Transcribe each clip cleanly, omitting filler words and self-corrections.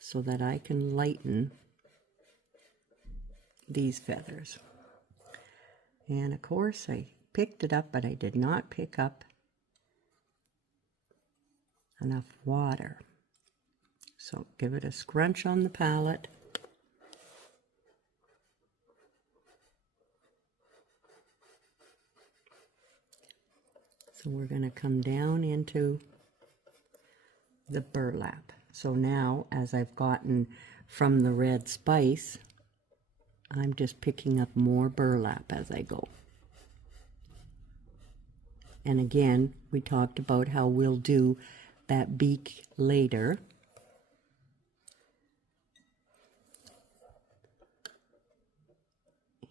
so that I can lighten these feathers. And of course I picked it up, but I did not pick up enough water. So give it a scrunch on the palette. So we're going to come down into the burlap. So now, as I've gotten from the red spice, I'm just picking up more burlap as I go. And again, we talked about how we'll do that beak later.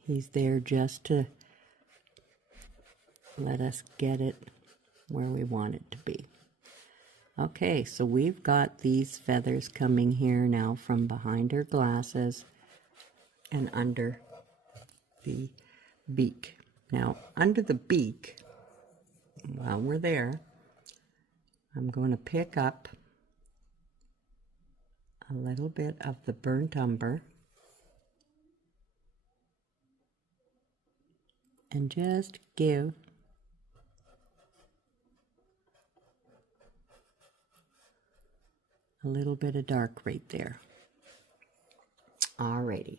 He's there just to let us get it where we want it to be. Okay, so we've got these feathers coming here now from behind her glasses and under the beak. Now, under the beak, while we're there, I'm going to pick up a little bit of the burnt umber and just give a little bit of dark right there. Alrighty.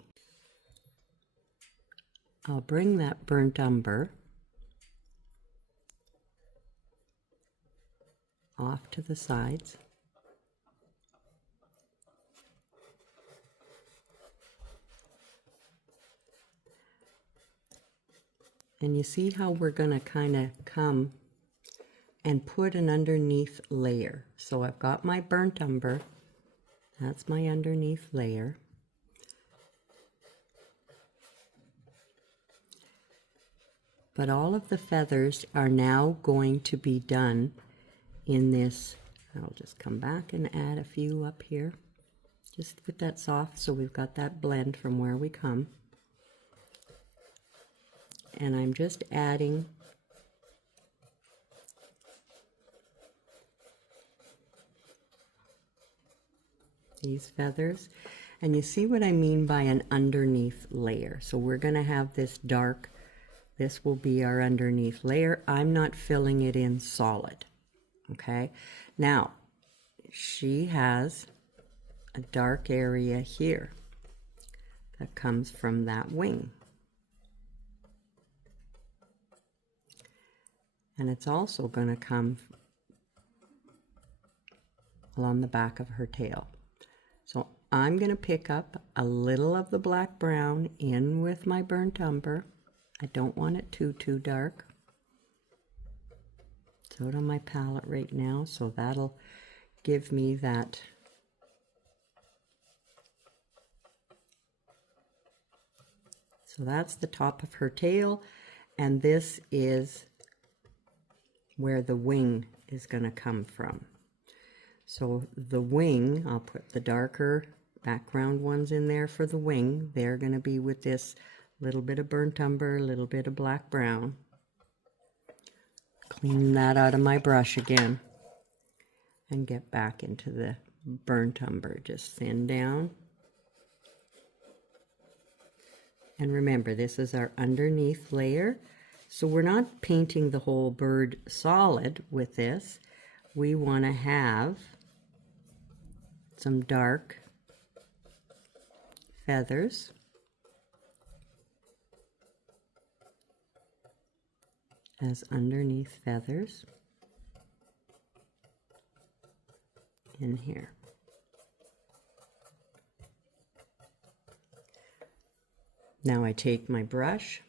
I'll bring that burnt umber off to the sides. And you see how we're going to kind of come and put an underneath layer. So I've got my burnt umber. That's my underneath layer. But all of the feathers are now going to be done in this. I'll just come back and add a few up here. Just put that soft so we've got that blend from where we come. And I'm just adding these feathers, and you see what I mean by an underneath layer. So we're going to have this dark, this will be our underneath layer. I'm not filling it in solid. Okay, now she has a dark area here that comes from that wing, and it's also going to come along the back of her tail. So I'm going to pick up a little of the black brown in with my burnt umber. I don't want it too dark. It's out on my palette right now, so that'll give me that so that's the top of her tail, and this is where the wing is going to come from. So the wing, I'll put the darker background ones in there for the wing. They're going to be with this little bit of burnt umber, a little bit of black brown. Clean that out of my brush again and get back into the burnt umber. Just thin down. And remember, this is our underneath layer. So we're not painting the whole bird solid with this. We want to have some dark feathers. As underneath feathers in here. Now I take my brush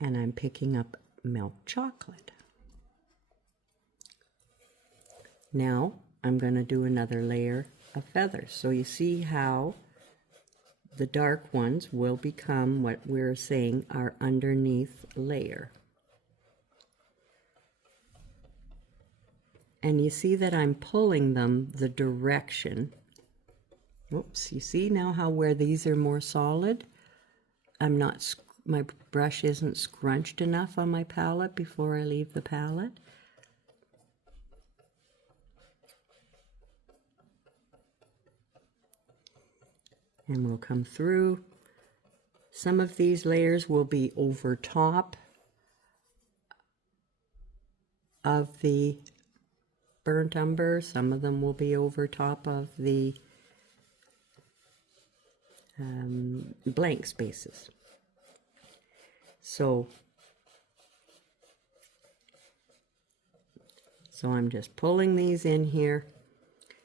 and I'm picking up milk chocolate. Now I'm going to do another layer of feathers. So you see how the dark ones will become what we're saying our underneath layer. And you see that I'm pulling them the direction. Oops, you see now how where these are more solid? I'm not, my brush isn't scrunched enough on my palette before I leave the palette. And we'll come through. Some of these layers will be over top of the burnt umber. Some of them will be over top of the blank spaces. So I'm just pulling these in here.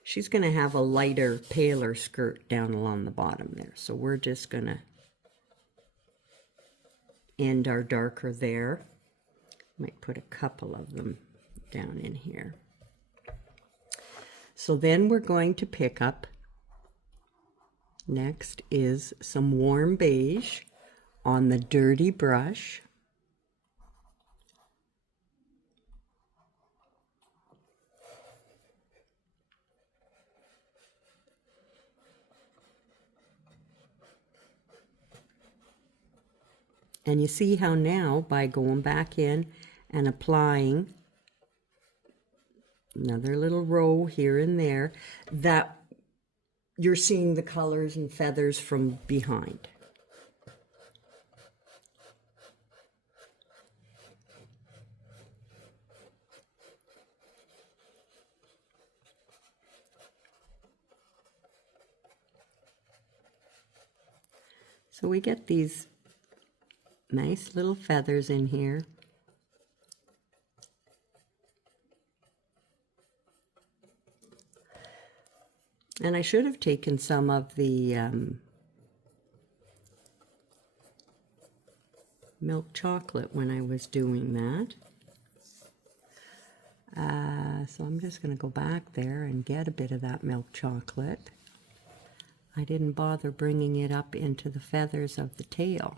She's going to have a lighter, paler skirt down along the bottom there. So we're just going to end our darker there. Might put a couple of them down in here. So then we're going to pick up, next is some warm beige on the dirty brush. And you see how now, by going back in and applying another little row here and there, that you're seeing the colors and feathers from behind. So we get these nice little feathers in here. And I should have taken some of the milk chocolate when I was doing that. So I'm just going to go back there and get a bit of that milk chocolate. I didn't bother bringing it up into the feathers of the tail.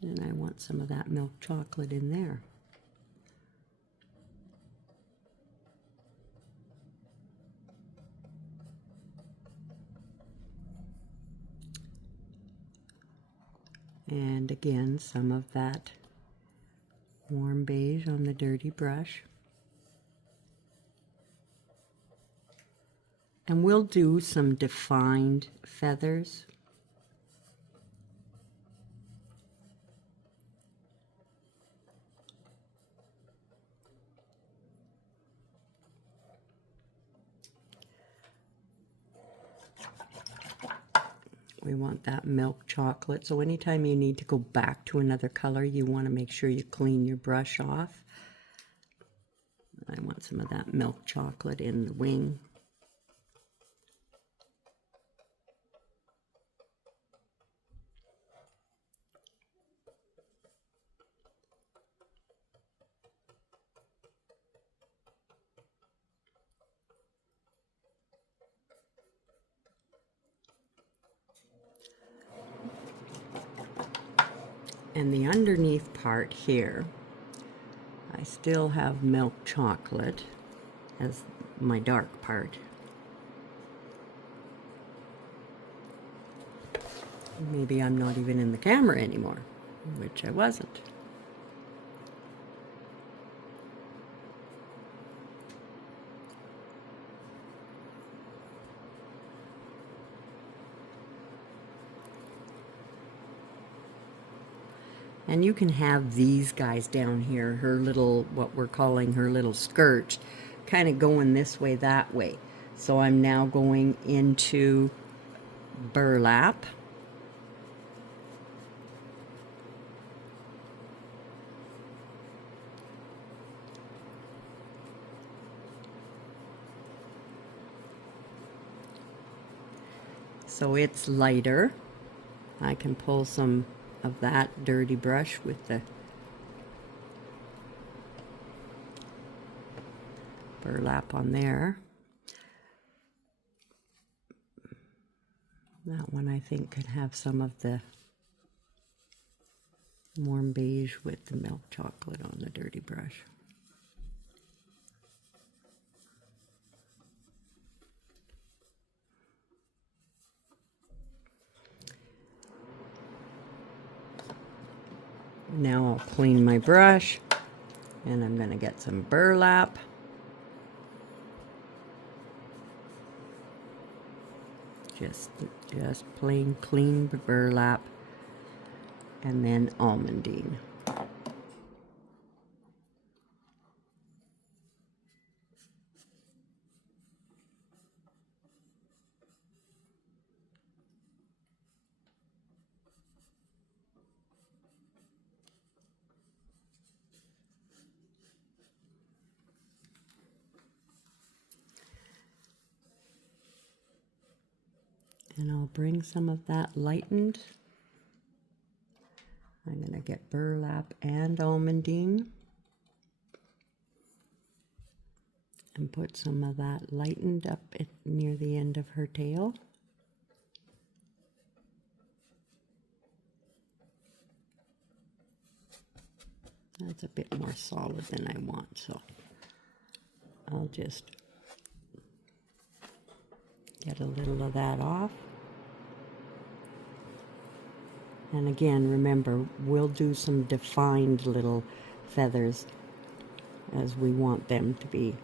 And I want some of that milk chocolate in there. And again, some of that warm beige on the dirty brush. And we'll do some defined feathers. We want that milk chocolate. So anytime you need to go back to another color, you want to make sure you clean your brush off. I want some of that milk chocolate in the wing. And the underneath part here, I still have milk chocolate as my dark part. Maybe I'm not even in the camera anymore, which I wasn't. And you can have these guys down here, her little, what we're calling her little skirt, kind of going this way, that way. So I'm now going into burlap. So it's lighter. I can pull some of that dirty brush with the burlap on there. That one I think could have some of the warm beige with the milk chocolate on the dirty brush. Now I'll clean my brush And I'm going to get some burlap. Just plain clean burlap. And then almondine. And I'll bring some of that lightened. I'm going to get burlap and almondine. And put some of that lightened up near the end of her tail. That's a bit more solid than I want, so I'll just get a little of that off. And again, remember, we'll do some defined little feathers as we want them to be.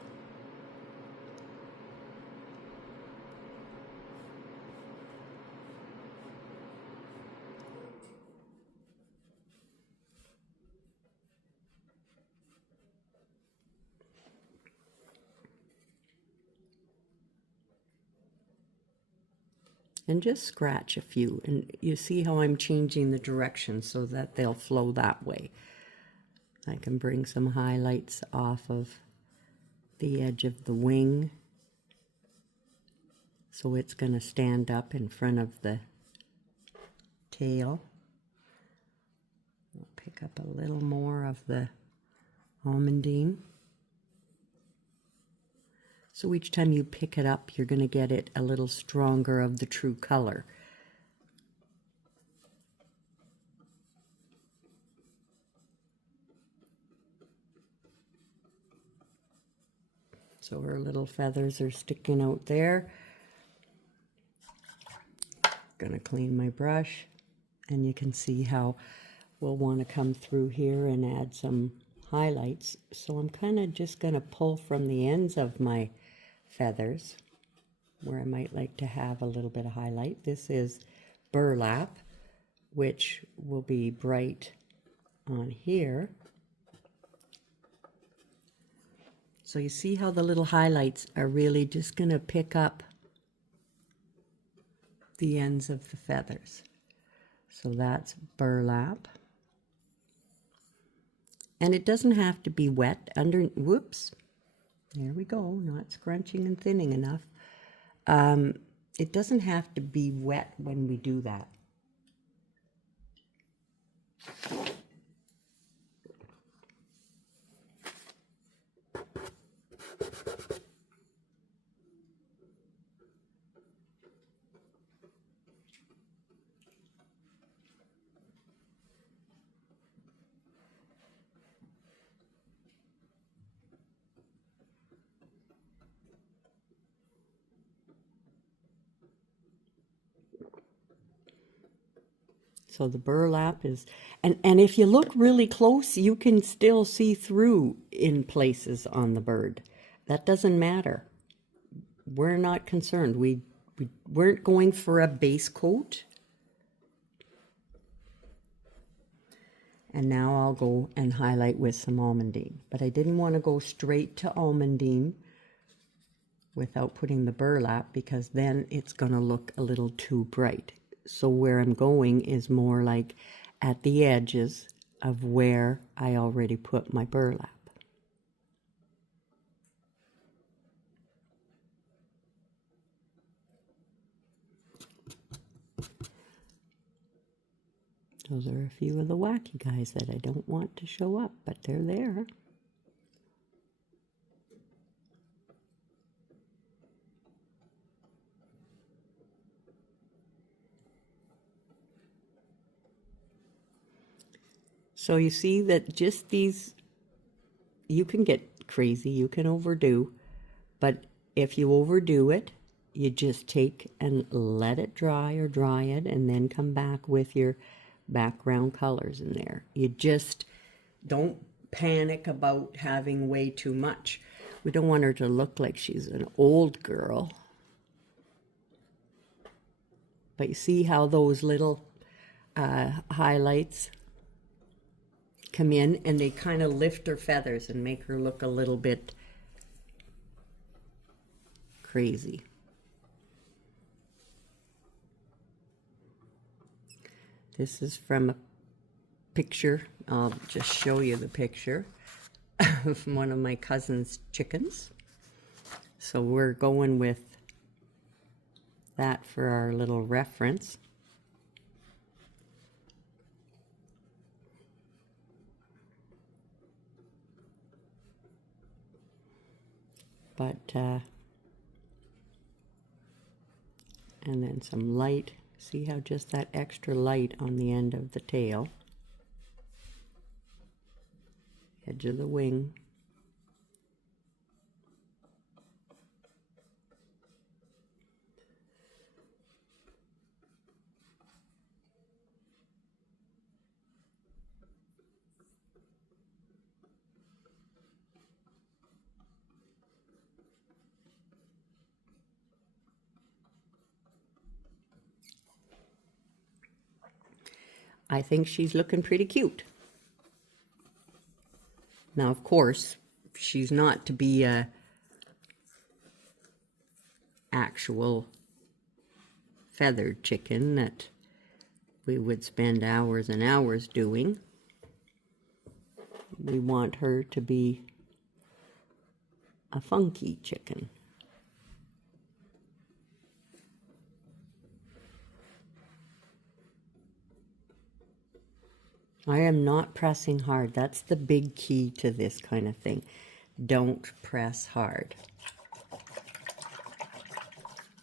And just scratch a few, and you see how I'm changing the direction so that they'll flow that way. I can bring some highlights off of the edge of the wing so it's going to stand up in front of the tail. I'll pick up a little more of the almondine. So each time you pick it up, you're going to get it a little stronger of the true color. So her little feathers are sticking out there. Gonna clean my brush, and you can see how we'll want to come through here and add some highlights. So I'm kind of just gonna pull from the ends of my feathers where I might like to have a little bit of highlight. This is burlap, which will be bright on here. So you see how the little highlights are really just going to pick up the ends of the feathers. So that's burlap. And it doesn't have to be wet under, whoops, there we go, not scrunching and thinning enough. It doesn't have to be wet when we do that. So the burlap is, and if you look really close, you can still see through in places on the bird. That doesn't matter. We're not concerned. We weren't going for a base coat. And now I'll go and highlight with some almondine. But I didn't want to go straight to almondine without putting the burlap, because then it's going to look a little too bright. So where I'm going is more like at the edges of where I already put my burlap. Those are a few of the wacky guys that I don't want to show up, but they're there. So you see that just these, you can get crazy, you can overdo, but if you overdo it, you just take and let it dry or dry it, and then come back with your background colors in there. You just don't panic about having way too much. We don't want her to look like she's an old girl. But you see how those little highlights come in, and they kind of lift her feathers and make her look a little bit crazy. This is from a picture. I'll just show you the picture of one of my cousin's chickens. So we're going with that for our little reference. But and then some light. See how just that extra light on the end of the tail, edge of the wing. I think she's looking pretty cute. Now, of course, she's not to be a actual feathered chicken that we would spend hours and hours doing. We want her to be a funky chicken. I am not pressing hard. That's the big key to this kind of thing. Don't press hard.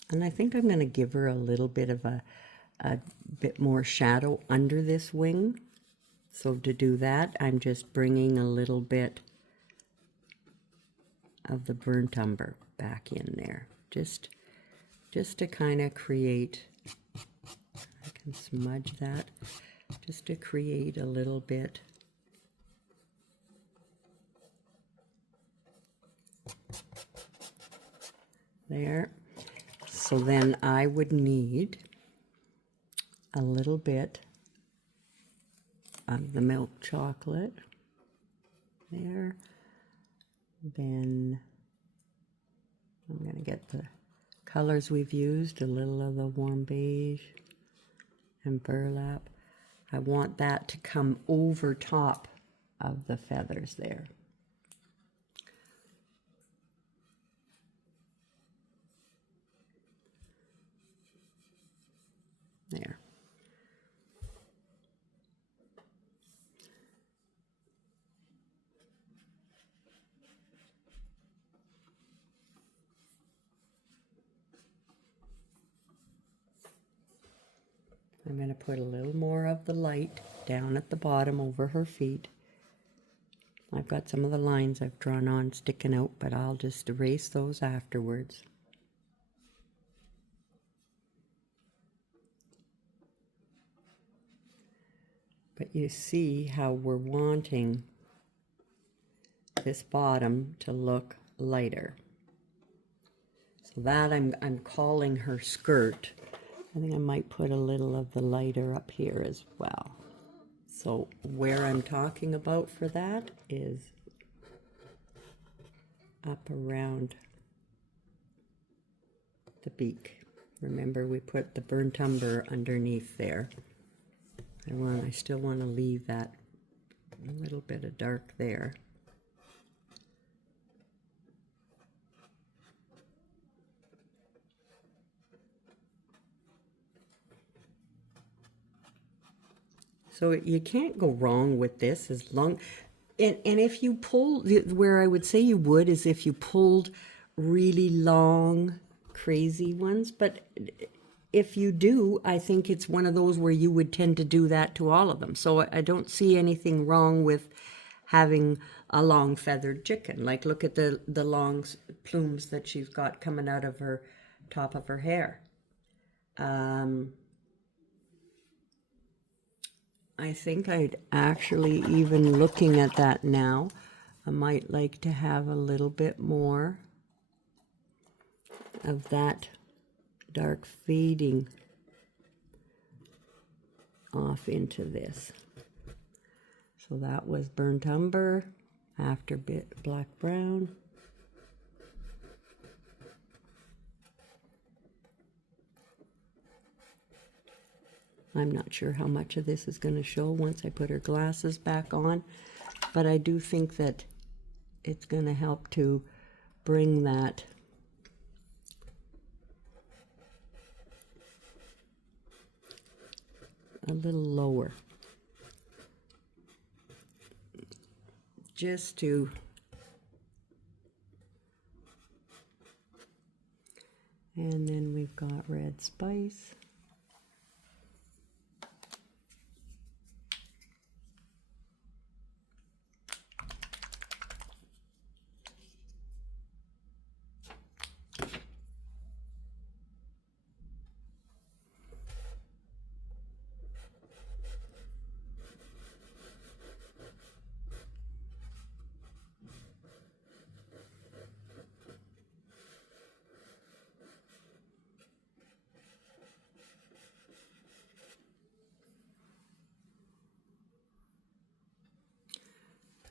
And I think I'm going to give her a little bit of a bit more shadow under this wing. So to do that, I'm just bringing a little bit of the burnt umber back in there. Just to kind of create, I can smudge that. Just to create a little bit there. So then I would need a little bit of the milk chocolate there. Then I'm going to get the colors we've used, a little of the warm beige and burlap. I want that to come over top of the feathers there. There. I'm going to put a little more of the light down at the bottom over her feet. I've got some of the lines I've drawn on sticking out, but I'll just erase those afterwards. But you see how we're wanting this bottom to look lighter. So that I'm calling her skirt. I think I might put a little of the lighter up here as well. So where I'm talking about for that is up around the beak. Remember, we put the burnt umber underneath there. I still want to leave that a little bit of dark there. So you can't go wrong with this as long, and if you pull, where I would say you would is if you pulled really long, crazy ones, but if you do, I think it's one of those where you would tend to do that to all of them. So I don't see anything wrong with having a long feathered chicken. Like look at the long plumes that she's got coming out of her top of her hair. I think I'd actually, even looking at that now, I might like to have a little bit more of that dark fading off into this. So that was burnt umber, after bit black brown. I'm not sure how much of this is going to show once I put her glasses back on, but I do think that it's going to help to bring that a little lower. Just to and then we've got red spice.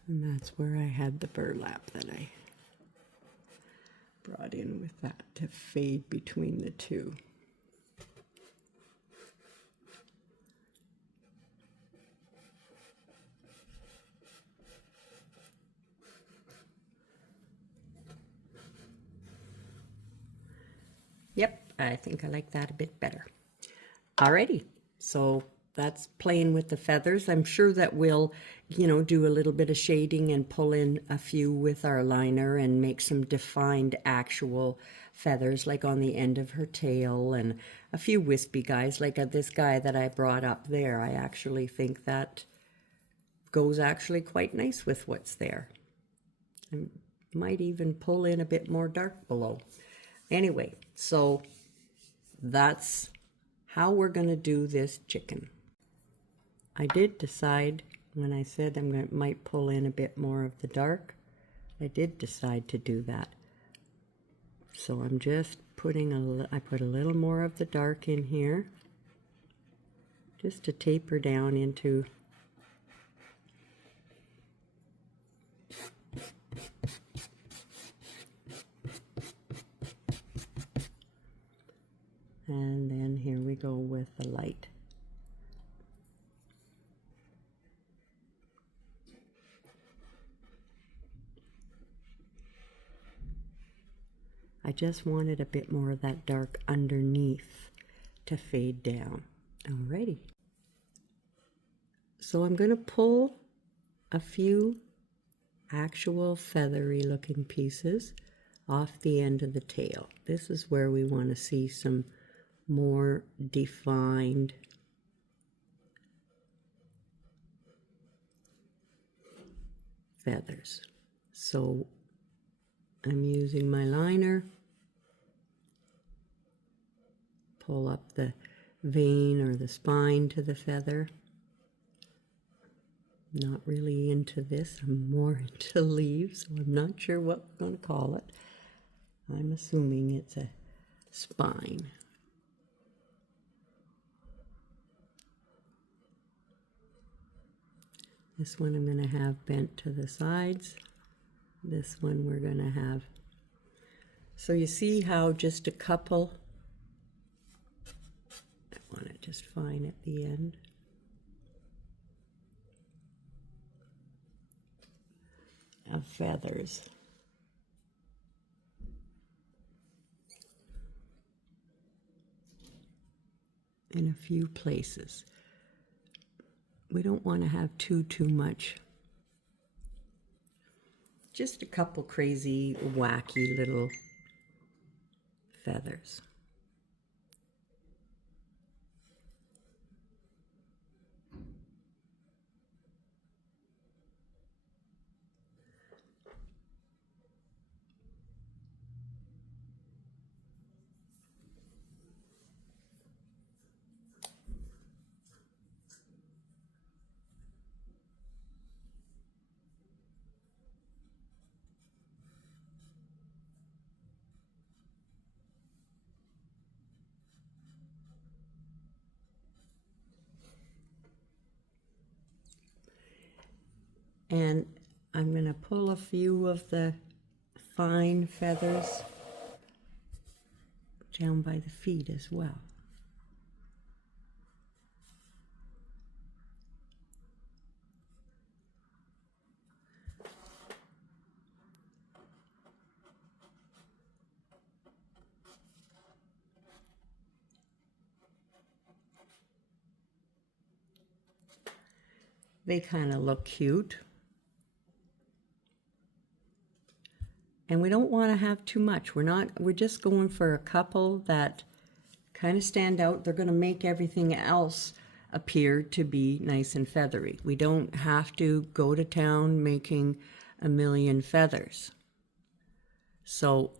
And that's where I had the burlap that I brought in with that to fade between the two. Yep, I think I like that a bit better. Alrighty, so that's playing with the feathers. I'm sure that we'll, do a little bit of shading and pull in a few with our liner and make some defined actual feathers, like on the end of her tail, and a few wispy guys, like this guy that I brought up there. I actually think that goes actually quite nice with what's there. I might even pull in a bit more dark below. Anyway, so that's how we're going to do this chicken. I did decide when I said might pull in a bit more of the dark, I did decide to do that. So I'm just putting I put a little more of the dark in here, just to taper down into and then here we go with the light. I just wanted a bit more of that dark underneath to fade down. Alrighty. So I'm going to pull a few actual feathery looking pieces off the end of the tail. This is where we want to see some more defined feathers. So I'm using my liner, pull up the vein or the spine to the feather. Not really into this, I'm more into leaves, so I'm not sure what we're going to call it. I'm assuming it's a spine. This one I'm going to have bent to the sides. This one we're going to have. So you see how just a couple, I want it just fine at the end. Of feathers. In a few places. We don't want to have too much. Just a couple crazy, wacky little feathers. And I'm going to pull a few of the fine feathers down by the feet as well. They kind of look cute. And we don't want to have too much. We're just going for a couple that kind of stand out. They're going to make everything else appear to be nice and feathery. We don't have to go to town making a million feathers. So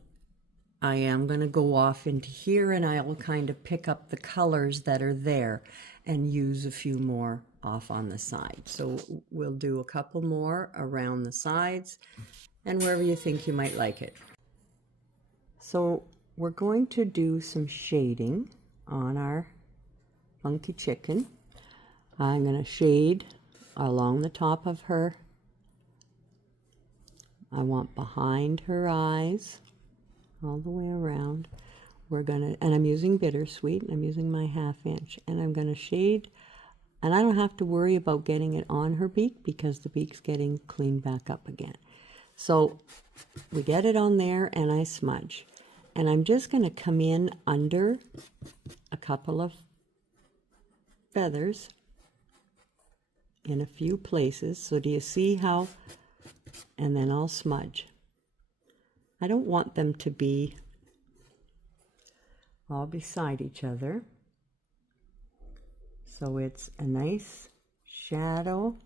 I am going to go off into here and I will kind of pick up the colors that are there and use a few more off on the side. So we'll do a couple more around the sides and wherever you think you might like it. So we're going to do some shading on our funky chicken. I'm going to shade along the top of her. I want behind her eyes all the way around. We're gonna, and I'm using Bittersweet, I'm using my 1/2 inch, and I'm gonna shade, and I don't have to worry about getting it on her beak because the beak's getting cleaned back up again. So we get it on there and I smudge. And I'm just gonna come in under a couple of feathers in a few places. So do you see how, and then I'll smudge. I don't want them to be all beside each other. So it's a nice shadow.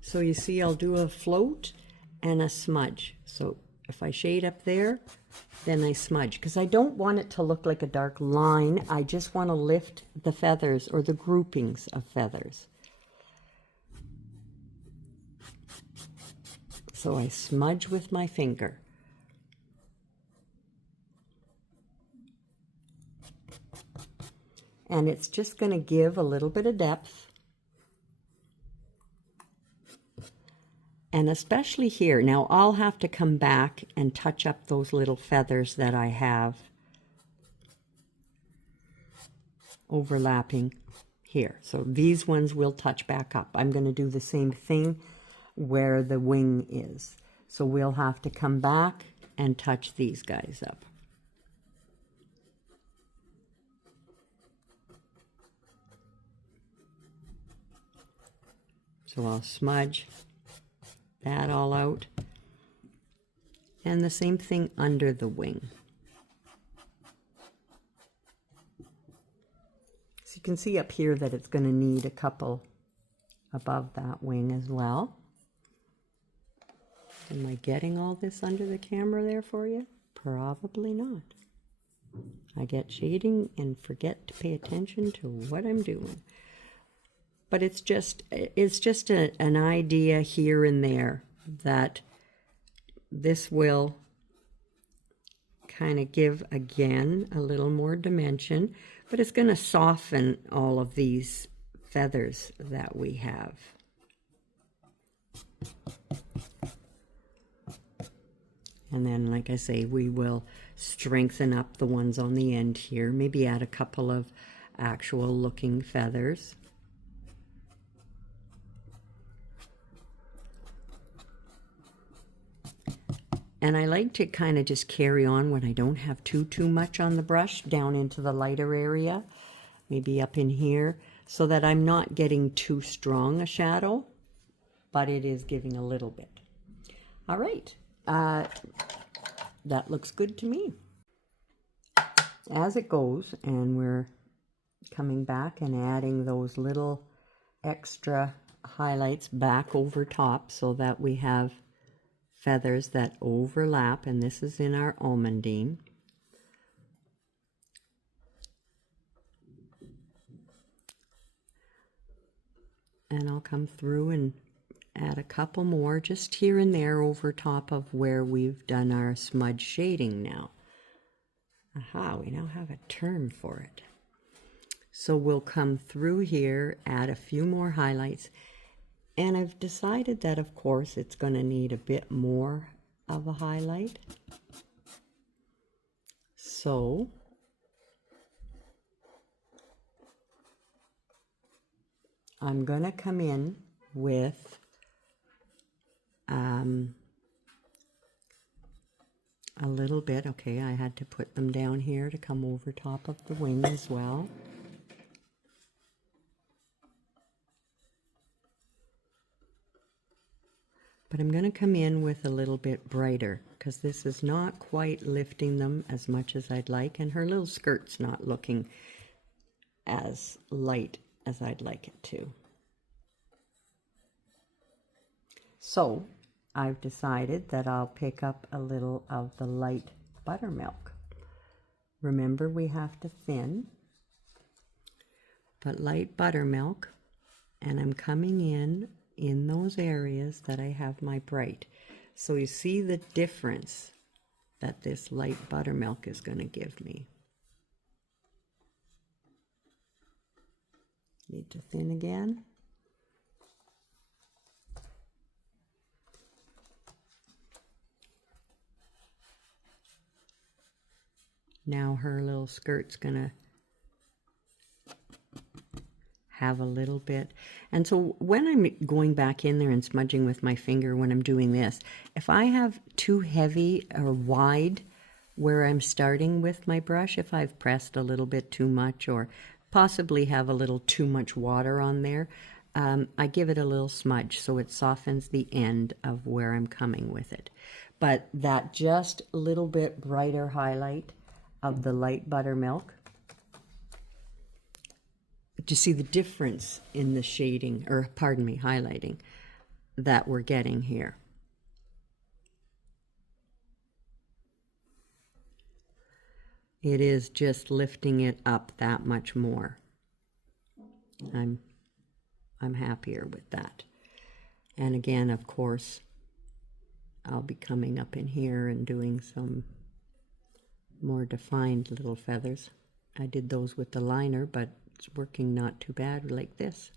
So you see I'll do a float and a smudge. So if I shade up there, then I smudge, because I don't want it to look like a dark line. I just want to lift the feathers or the groupings of feathers. So I smudge with my finger. And it's just going to give a little bit of depth. And especially here, now I'll have to come back and touch up those little feathers that I have overlapping here. So these ones will touch back up. I'm going to do the same thing where the wing is. So we'll have to come back and touch these guys up. So I'll smudge that all out, and the same thing under the wing. So you can see up here that it's going to need a couple above that wing as well. Am I getting all this under the camera there for you? Probably not. I get shading and forget to pay attention to what I'm doing. But it's just an idea here and there that this will kind of give, again, a little more dimension, but it's going to soften all of these feathers that we have. And then, like I say, we will strengthen up the ones on the end here, maybe add a couple of actual looking feathers. And I like to kind of just carry on when I don't have too much on the brush down into the lighter area, maybe up in here, so that I'm not getting too strong a shadow, but it is giving a little bit. All right, that looks good to me. As it goes, and we're coming back and adding those little extra highlights back over top so that we have feathers that overlap, and this is in our almondine. And I'll come through and add a couple more just here and there over top of where we've done our smudge shading now. Aha, we now have a term for it. So we'll come through here, add a few more highlights, and I've decided that of course it's going to need a bit more of a highlight. So I'm going to come in with a little bit. Okay, I had to put them down here to come over top of the wing as well. But I'm going to come in with a little bit brighter because this is not quite lifting them as much as I'd like, and her little skirt's not looking as light as I'd like it to. So I've decided that I'll pick up a little of the light buttermilk. Remember, we have to thin, but light buttermilk, and I'm coming in those areas that I have my bright. So you see the difference that this light buttermilk is going to give me. Need to thin again. Now her little skirt's gonna have a little bit. And so when I'm going back in there and smudging with my finger when I'm doing this, if I have too heavy or wide where I'm starting with my brush, if I've pressed a little bit too much or possibly have a little too much water on there, I give it a little smudge so it softens the end of where I'm coming with it. But that just little bit brighter highlight of the light buttermilk. Do you see the difference in the shading, or pardon me, highlighting that we're getting here? It is just lifting it up that much more. I'm happier with that. And again, of course, I'll be coming up in here and doing some more defined little feathers. I did those with the liner, but it's working not too bad like this.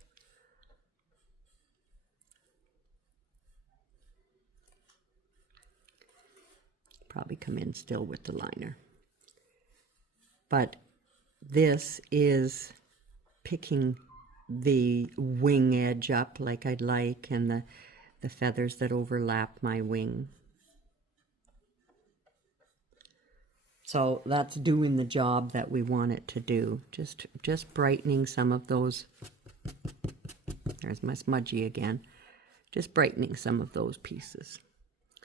Probably come in still with the liner. But this is picking the wing edge up like I'd like, and the feathers that overlap my wing. So that's doing the job that we want it to do. Just brightening some of those. There's my smudgy again. Just brightening some of those pieces.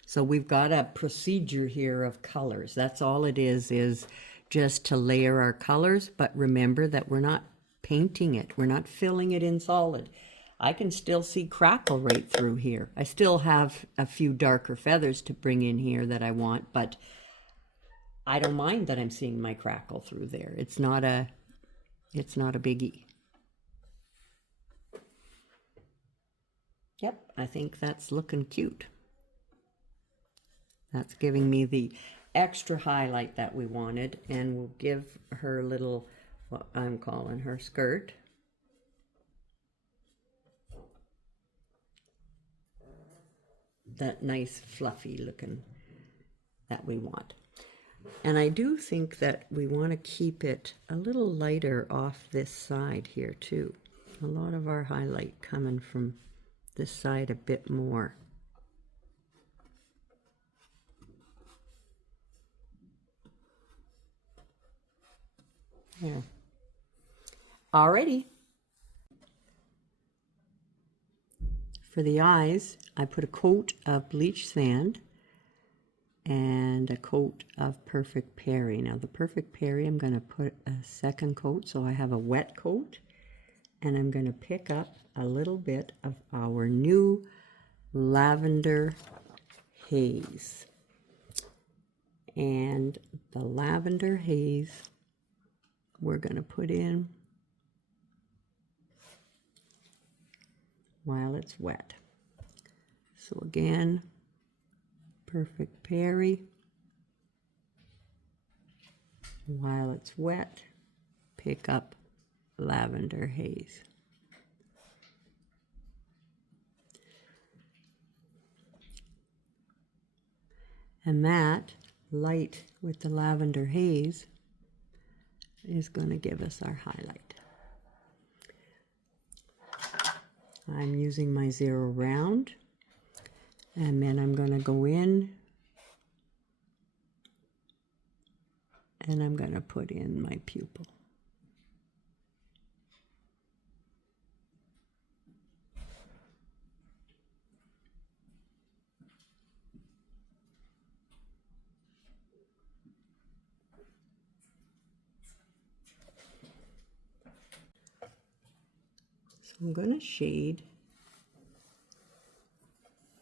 So we've got a procedure here of colors. That's all it is just to layer our colors. But remember that we're not painting it. We're not filling it in solid. I can still see crackle right through here. I still have a few darker feathers to bring in here that I want, but I don't mind that I'm seeing my crackle through there. It's not a biggie. Yep, I think that's looking cute. That's giving me the extra highlight that we wanted, and we'll give her little, what I'm calling her skirt. That nice fluffy looking that we want. And I do think that we want to keep it a little lighter off this side here too. A lot of our highlight coming from this side a bit more. There. Alrighty. For the eyes, I put a coat of bleach sand and a coat of Perfect Perry. Now the Perfect Perry, I'm going to put a second coat, so I have a wet coat, and I'm going to pick up a little bit of our new Lavender Haze. And the Lavender Haze we're going to put in while it's wet. So again, Perfect Perry. While it's wet, pick up Lavender Haze. And that light with the Lavender Haze is going to give us our highlight. I'm using my 0 round, and then I'm going to go in and I'm going to put in my pupil. So I'm going to shade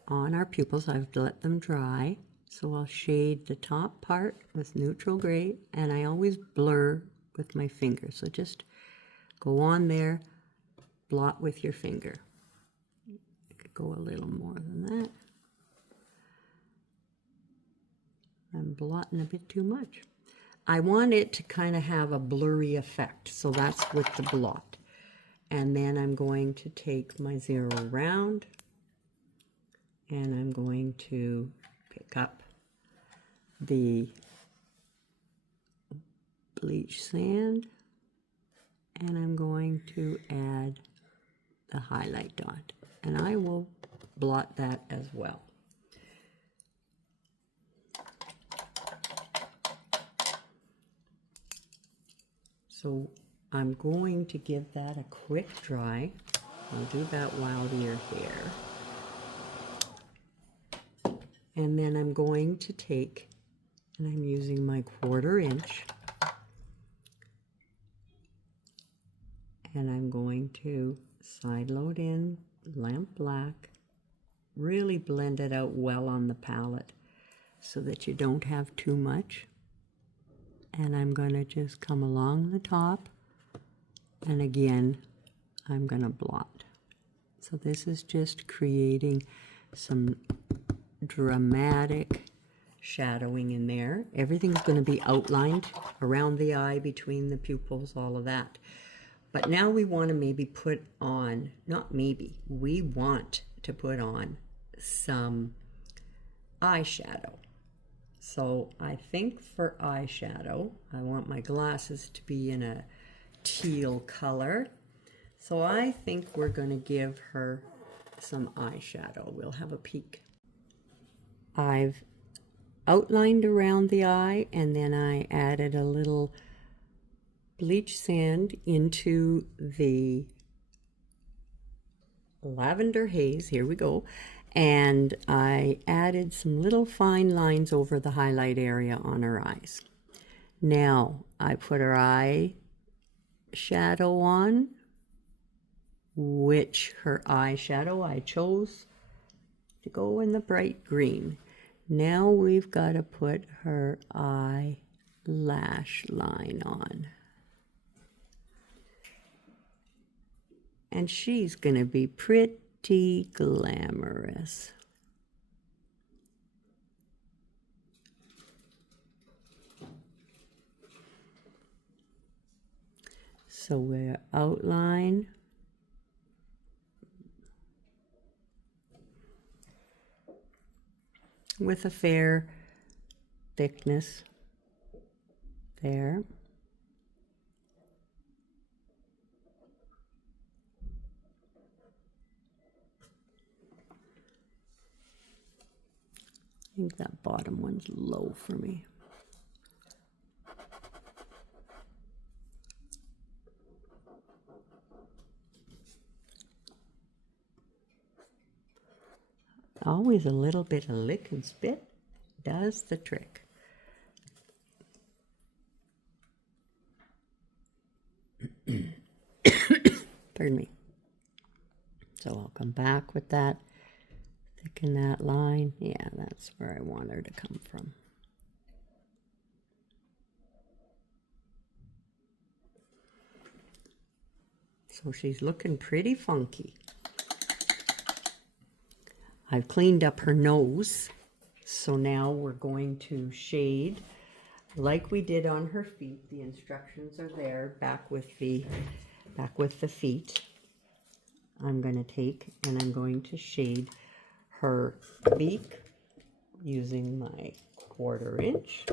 on our pupils. I've let them dry. So I'll shade the top part with neutral gray, and I always blur with my finger. So just go on there, blot with your finger. I could go a little more than that. I'm blotting a bit too much. I want it to kind of have a blurry effect, so that's with the blot. And then I'm going to take my 0 round, and I'm going to pick up the bleach sand, and I'm going to add the highlight dot, and I will blot that as well. So I'm going to give that a quick dry. I'll do that while you're here. And then I'm going to take, and I'm using my 1/4 inch, and I'm going to side load in lamp black, really blend it out well on the palette so that you don't have too much. And I'm going to just come along the top, and again I'm going to blot. So this is just creating some dramatic shadowing in there. Everything's going to be outlined around the eye, between the pupils, all of that. But now we want to maybe put on, not maybe, we want to put on some eyeshadow. So I think for eyeshadow, I want my glasses to be in a teal color. So I think we're going to give her some eyeshadow. We'll have a peek. I've outlined around the eye, and then I added a little bleach sand into the Lavender Haze. Here we go. And I added some little fine lines over the highlight area on her eyes. Now I put her eye shadow on, which her eyeshadow I chose to go in the bright green. Now we've got to put her eyelash line on. And she's going to be pretty glamorous. So we'll outline. With a fair thickness there. I think that bottom one's low for me. Always a little bit of lick and spit does the trick. Pardon me. So I'll come back with that, thicken that line. Yeah, that's where I want her to come from. So she's looking pretty funky. I've cleaned up her nose. So now we're going to shade like we did on her feet. The instructions are there back with the feet. I'm going to take and I'm going to shade her beak using my 1/4 inch.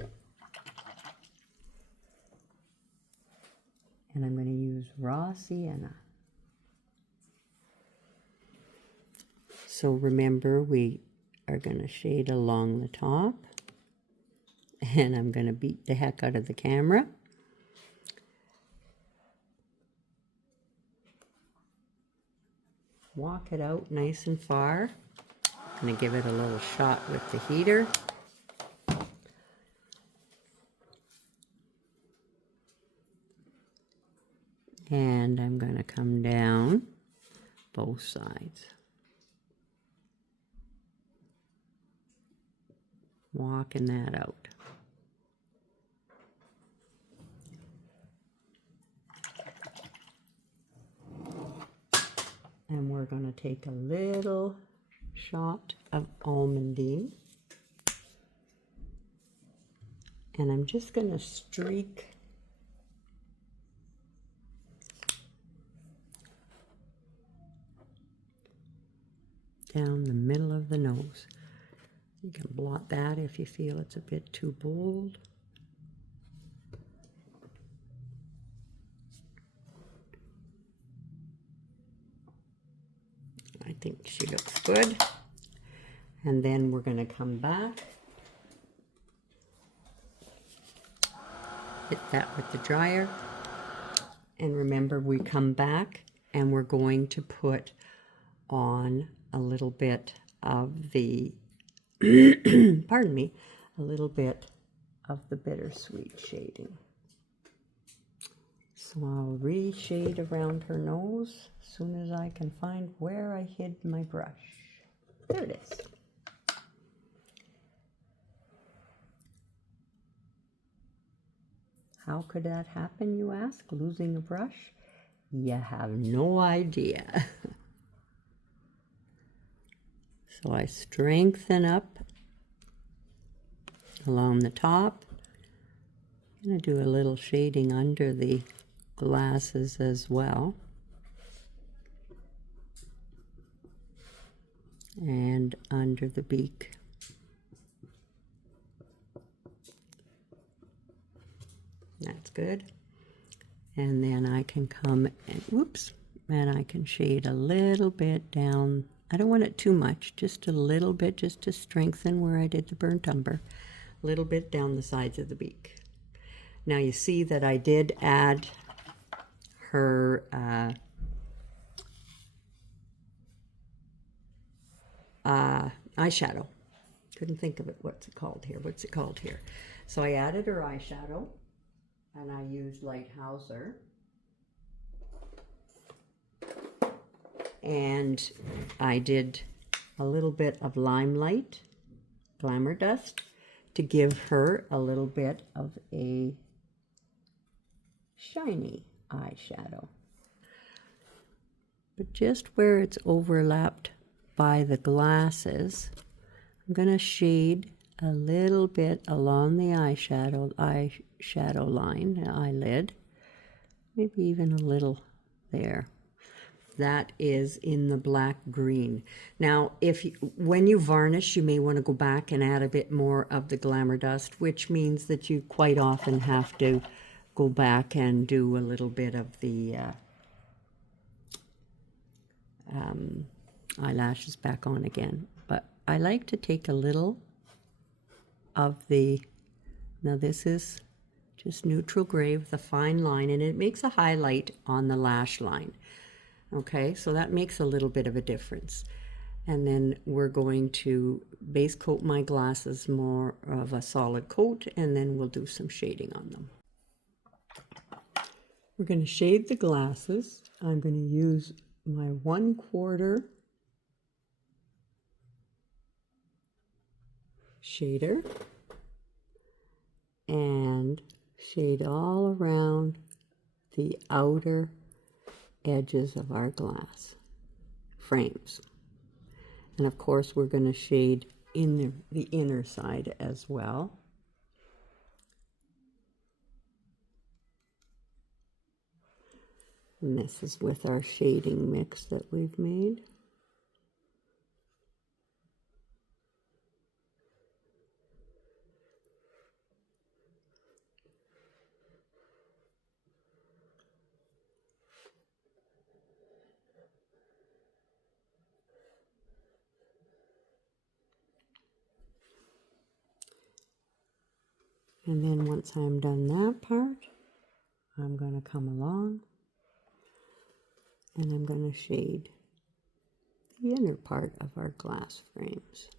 And I'm going to use raw sienna. So remember, we are going to shade along the top. And I'm going to beat the heck out of the camera. Walk it out nice and far. I'm going to give it a little shot with the heater. And I'm going to come down both sides. Walking that out. And we're going to take a little shot of almondine. And I'm just going to streak down the middle of the nose. You can blot that if you feel it's a bit too bold. I think she looks good. And then we're going to come back, hit that with the dryer. And remember, we come back and we're going to put on a little bit of the pardon me, a little bit of the bittersweet shading. So I'll reshade around her nose as soon as I can find where I hid my brush. There it is. How could that happen, you ask, losing a brush? You have no idea. So I strengthen up along the top. I'm going to do a little shading under the glasses as well. And under the beak. That's good. And then I can come and, whoops, and I can shade a little bit down. I don't want it too much, just a little bit, just to strengthen where I did the burnt umber. A little bit down the sides of the beak. Now you see that I did add her eyeshadow. Couldn't think of it. What's it called here? So I added her eyeshadow, and I used Lighthouser. And I did a little bit of Limelight, Glamour Dust, to give her a little bit of a shiny eyeshadow. But just where it's overlapped by the glasses, I'm going to shade a little bit along the eyeshadow line, the eyelid, maybe even a little there. That is in the black green. Now, when you varnish, you may want to go back and add a bit more of the Glamour Dust, which means that you quite often have to go back and do a little bit of the eyelashes back on again. But I like to take a little of now this is just neutral gray with a fine line, and it makes a highlight on the lash line. Okay, so that makes a little bit of a difference. And then we're going to base coat my glasses more of a solid coat, and then we'll do some shading on them. We're going to shade the glasses. I'm going to use my 1/4 shader and shade all around the outer edges of our glass frames. And of course, we're going to shade in the inner side as well. And this is with our shading mix that we've made. And then once I'm done that part, I'm going to come along and I'm going to shade the inner part of our glass frames.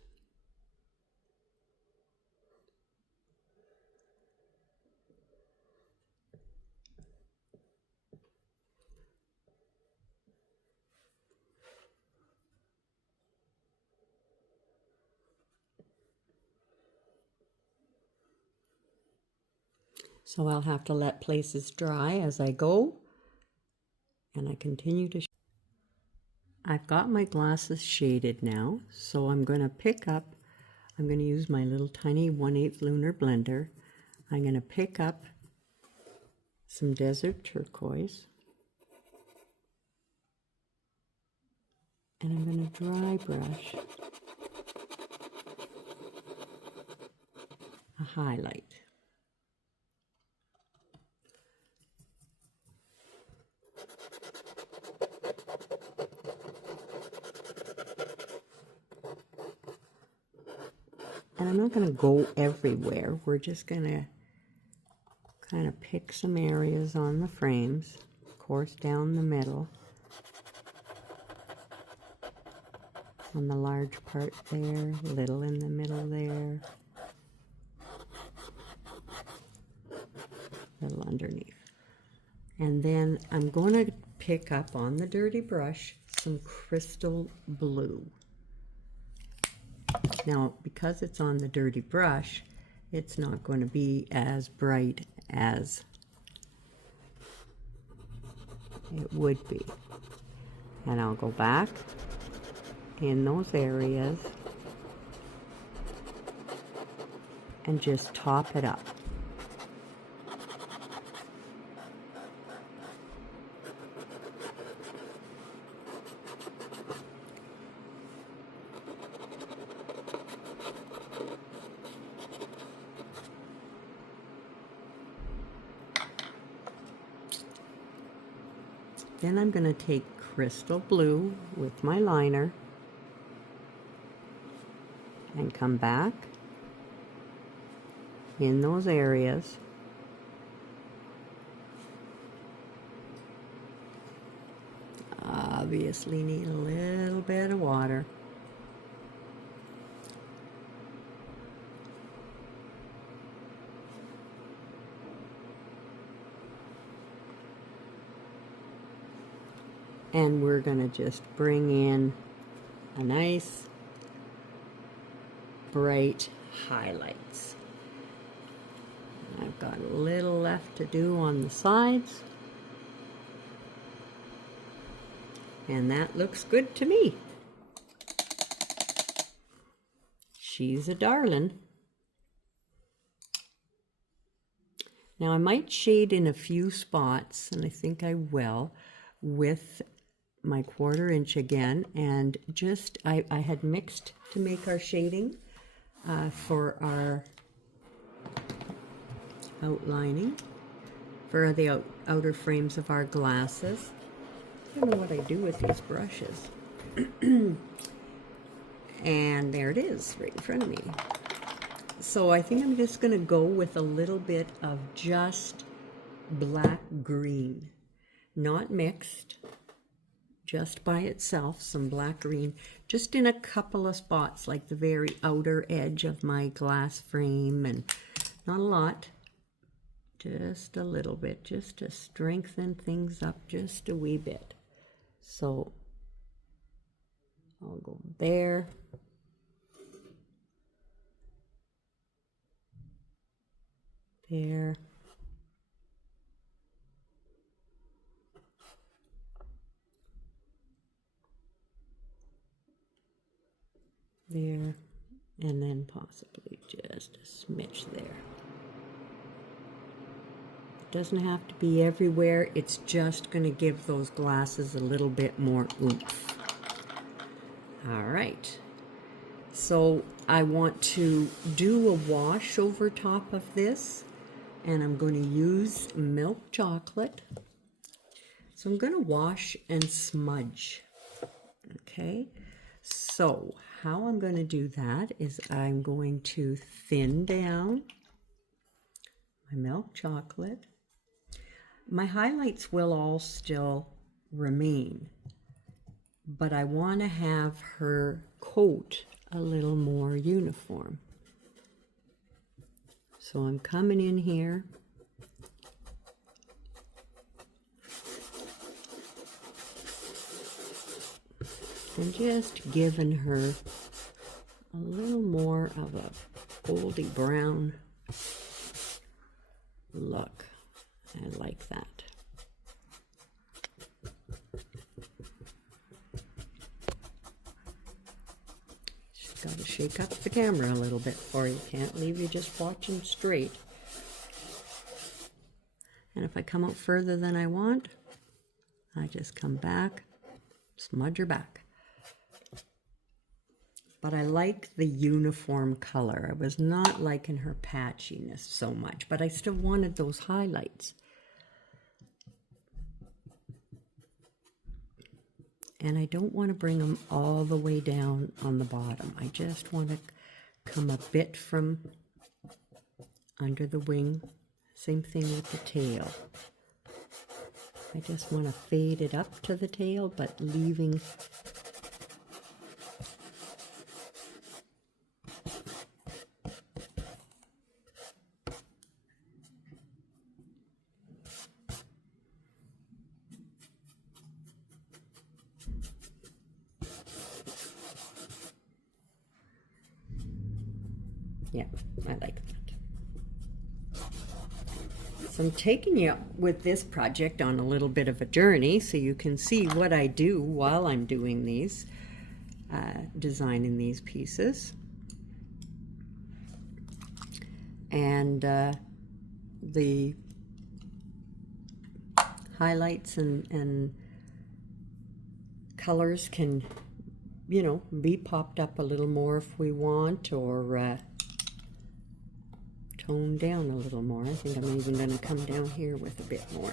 So I'll have to let places dry as I go, and I continue to. I've got my glasses shaded now, so I'm going to use my little tiny 1/8 lunar blender. I'm going to pick up some desert turquoise, and I'm going to dry brush a highlight. And I'm not going to go everywhere. We're just going to kind of pick some areas on the frames, of course down the middle, on the large part there, little in the middle there, little underneath. And then I'm going to pick up on the dirty brush some crystal blue. Now, because it's on the dirty brush, it's not going to be as bright as it would be. And I'll go back in those areas and just top it up. Then I'm going to take crystal blue with my liner and come back in those areas. Obviously need a little bit of water. And we're going to just bring in a nice bright highlights. I've got a little left to do on the sides, and that looks good to me. She's a darling. Now I might shade in a few spots, and I think I will, with my 1/4 inch again, and just I had mixed to make our shading for our outlining for the outer frames of our glasses. I don't know what I do with these brushes. And there it is right in front of me. So I think I'm just going to go with a little bit of just black green, not mixed, just by itself, some black green, just in a couple of spots, like the very outer edge of my glass frame, and not a lot, just a little bit, just to strengthen things up just a wee bit. So I'll go there. There. there, and then possibly just a smidge there. It doesn't have to be everywhere, it's just going to give those glasses a little bit more oomph. All right, so I want to do a wash over top of this, and I'm going to use milk chocolate. So I'm going to wash and smudge. Okay, so how I'm going to do that is I'm going to thin down my milk chocolate. My highlights will all still remain, but I want to have her coat a little more uniform. So I'm coming in here and just giving her a little more of a goldy brown look. I like that. Just got to shake up the camera a little bit for you. Can't leave you just watching straight. And if I come out further than I want, I just come back, smudge her back. But I like the uniform color. I was not liking her patchiness so much, but I still wanted those highlights. And I don't want to bring them all the way down on the bottom. I just want to come a bit from under the wing. Same thing with the tail. I just want to fade it up to the tail, but leaving yeah, I like that. So I'm taking you with this project on a little bit of a journey so you can see what I do while I'm doing these, designing these pieces. And the highlights and colors can, you know, be popped up a little more if we want, or toned down a little more. I think I'm even going to come down here with a bit more.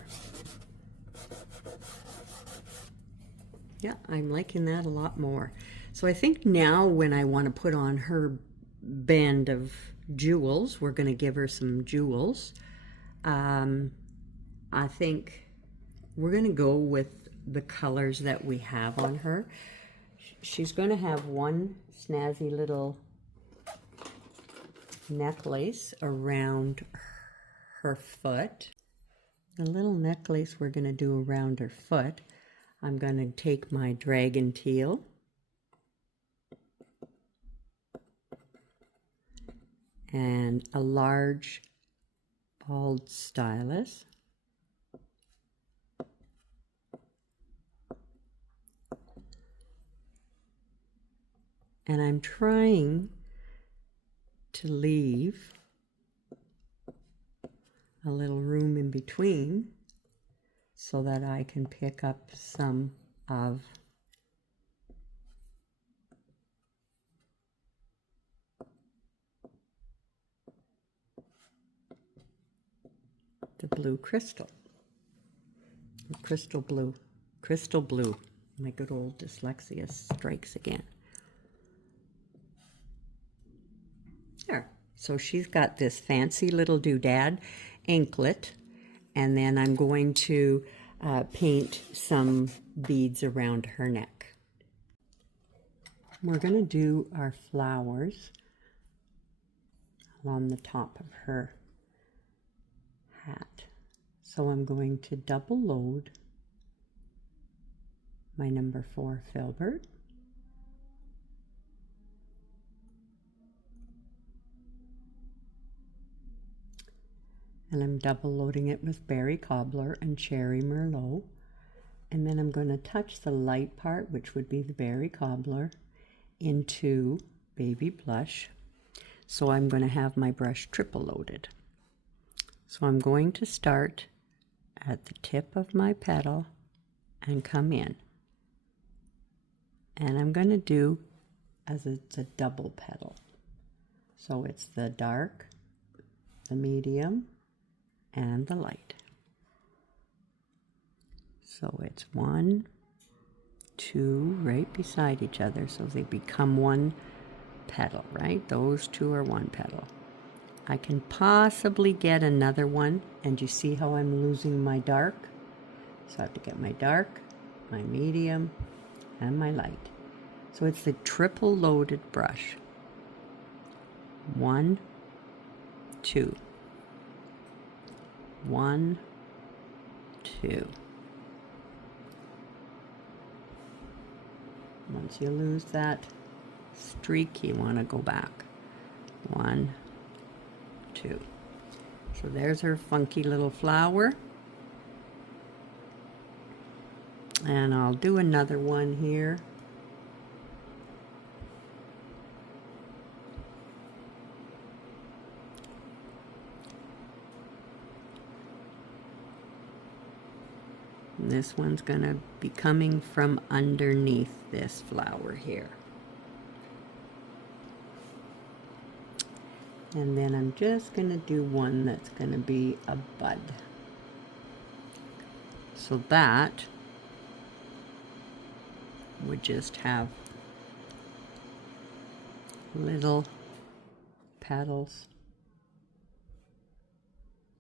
Yeah, I'm liking that a lot more. So I think now when I want to put on her band of jewels, we're going to give her some jewels. I think we're going to go with the colors that we have on her. She's going to have one snazzy little necklace around her foot. The little necklace we're going to do around her foot, I'm going to take my dragon teal and a large bald stylus, and I'm trying to leave a little room in between so that I can pick up some of the blue crystal. Crystal blue. Crystal blue. My good old dyslexia strikes again. There. So she's got this fancy little doodad anklet, and then I'm going to paint some beads around her neck. We're going to do our flowers on the top of her hat. So I'm going to double load my number 4 filbert. And I'm double loading it with Berry Cobbler and Cherry Merlot. And then I'm going to touch the light part, which would be the Berry Cobbler, into Baby Blush. So I'm going to have my brush triple loaded. So I'm going to start at the tip of my petal and come in. And I'm going to do as it's a double petal. So it's the dark, the medium, and the light. So it's 1, 2 right beside each other, so they become one petal, right? Those two are one petal. I can possibly get another one, and you see how I'm losing my dark? So I have to get my dark, my medium, and my light. So it's the triple loaded brush. 1, 2. 1, 2. Once you lose that streak, you want to go back. 1, 2. So there's her funky little flower. And I'll do another one here. And this one's going to be coming from underneath this flower here. And then I'm just going to do one that's going to be a bud. So that would just have little petals.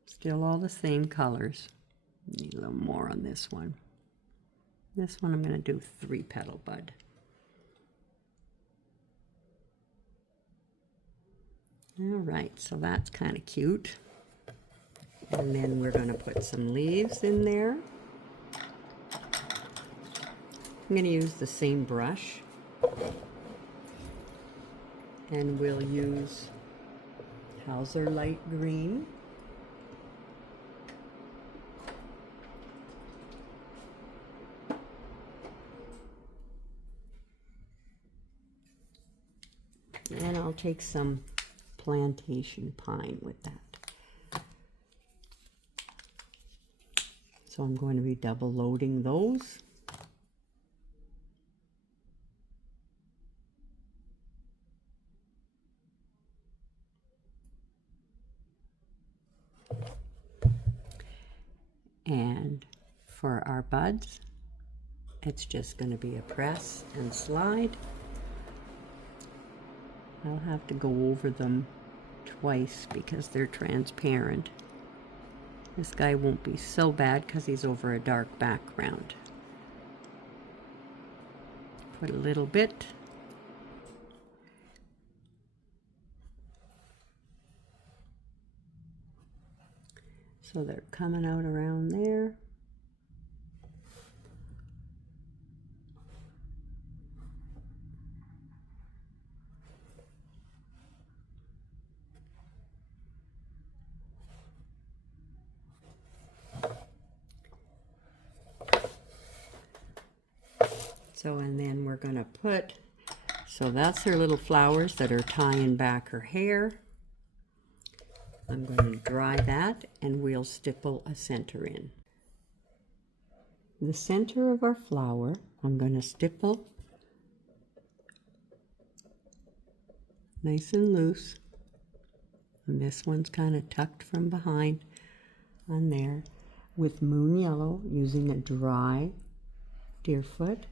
Still all the same colors. Need a little more on this one. This one I'm going to do 3 petal bud. All right, so that's kind of cute. And then we're going to put some leaves in there. I'm going to use the same brush. And we'll use Hauser Light Green. And I'll take some Plantation Pine with that. So I'm going to be double loading those. And for our buds, it's just going to be a press and slide. I'll have to go over them twice because they're transparent. This guy won't be so bad because he's over a dark background. Put a little bit. So they're coming out around there. So, and then we're going to put, so that's her little flowers that are tying back her hair. I'm going to dry that and we'll stipple a center in. The center of our flower, I'm going to stipple nice and loose. And this one's kind of tucked from behind on there with Moon Yellow using a dry Deerfoot.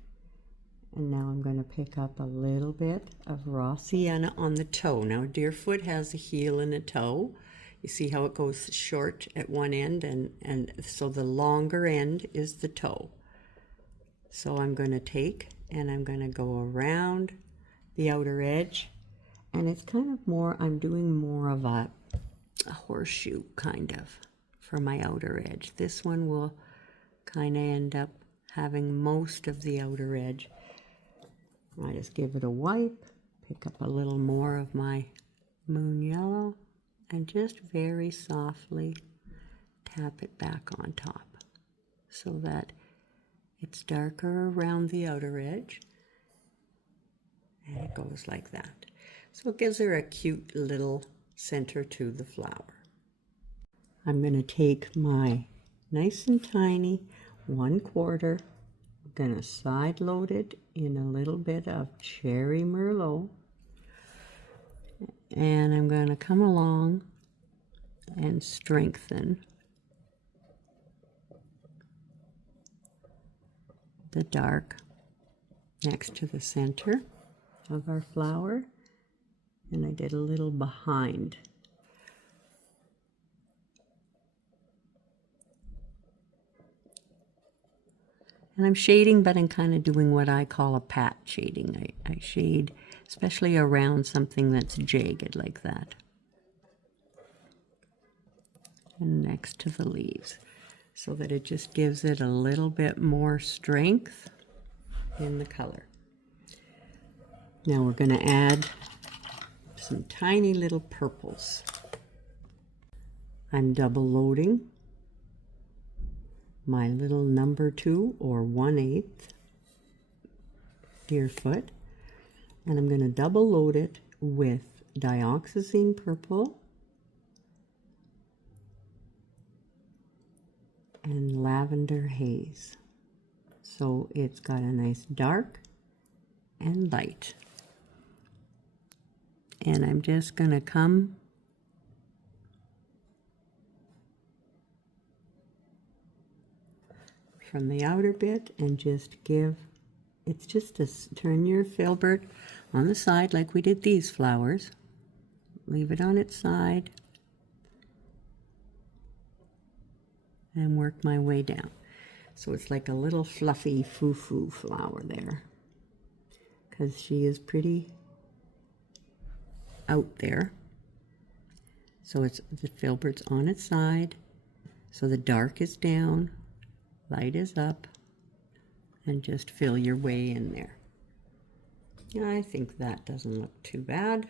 And now I'm going to pick up a little bit of raw sienna on the toe. Now Deerfoot has a heel and a toe. You see how it goes short at one end, and so the longer end is the toe. So I'm going to take and I'm going to go around the outer edge, and it's kind of more, I'm doing more of a horseshoe kind of for my outer edge. This one will kind of end up having most of the outer edge. I just give it a wipe, pick up a little more of my Moon Yellow, and just very softly tap it back on top so that it's darker around the outer edge, and it goes like that. So it gives her a cute little center to the flower. I'm going to take my nice and tiny 1/4. I'm going to side load it in a little bit of Cherry Merlot. And I'm going to come along and strengthen the dark next to the center of our flower. And I did a little behind. And I'm shading, but I'm kind of doing what I call a pat shading. I shade especially around something that's jagged like that. And next to the leaves, so that it just gives it a little bit more strength in the color. Now we're going to add some tiny little purples. I'm double loading my little number 2 or 1/8 Deerfoot, and I'm going to double load it with Dioxazine Purple and Lavender Haze. So it's got a nice dark and light. And I'm just going to come from the outer bit and just give, it's just to turn your filbert on the side like we did these flowers. Leave it on its side and work my way down. So it's like a little fluffy foo-foo flower there, because she is pretty out there. So it's the filbert's on its side, so the dark is down, light is up, and just fill your way in there. I think that doesn't look too bad.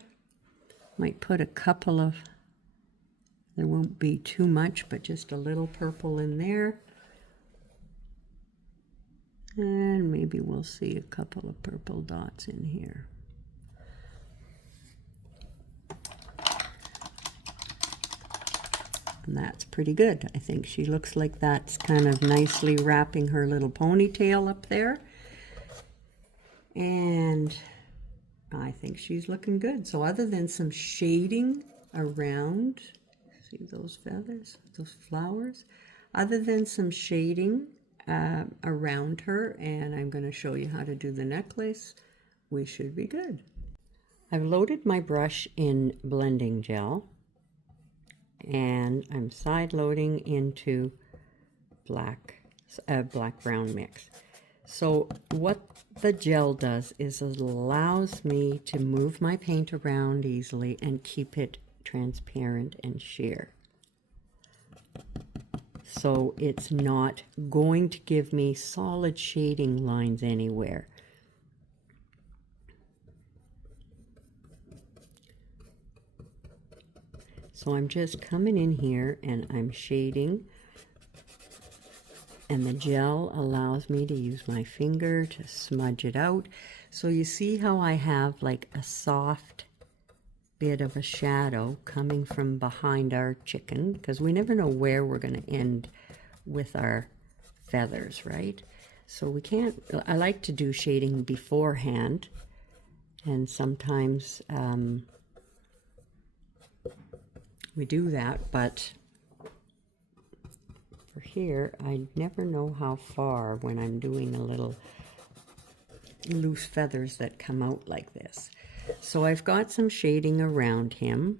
Might put a couple of, there won't be too much, but just a little purple in there. And maybe we'll see a couple of purple dots in here. And that's pretty good. I think she looks like that's kind of nicely wrapping her little ponytail up there. And I think she's looking good. So other than some shading around, see those feathers, those flowers? Other than some shading around her, and I'm going to show you how to do the necklace, we should be good. I've loaded my brush in blending gel, and I'm side loading into black-brown mix. So what the gel does is it allows me to move my paint around easily and keep it transparent and sheer. So it's not going to give me solid shading lines anywhere. So I'm just coming in here and I'm shading, and the gel allows me to use my finger to smudge it out. So you see how I have like a soft bit of a shadow coming from behind our chicken, because we never know where we're going to end with our feathers, right? So we can't, I like to do shading beforehand, and sometimes we do that, but for here, I never know how far when I'm doing a little loose feathers that come out like this. So I've got some shading around him.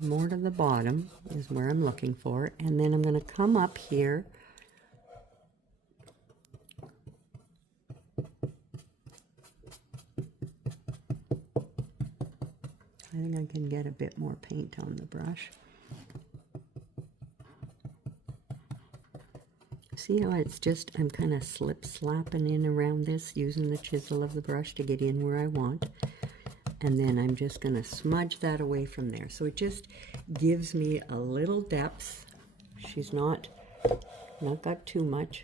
More to the bottom is where I'm looking for. And then I'm going to come up here. I think I can get a bit more paint on the brush. See how it's just, I'm kind of slip-slapping in around this, using the chisel of the brush to get in where I want. And then I'm just going to smudge that away from there. So it just gives me a little depth. She's not got too much.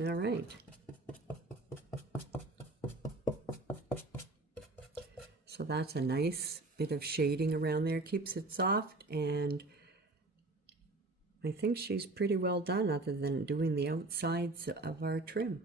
All right. So that's a nice bit of shading around there, keeps it soft, and I think she's pretty well done other than doing the outsides of our trim.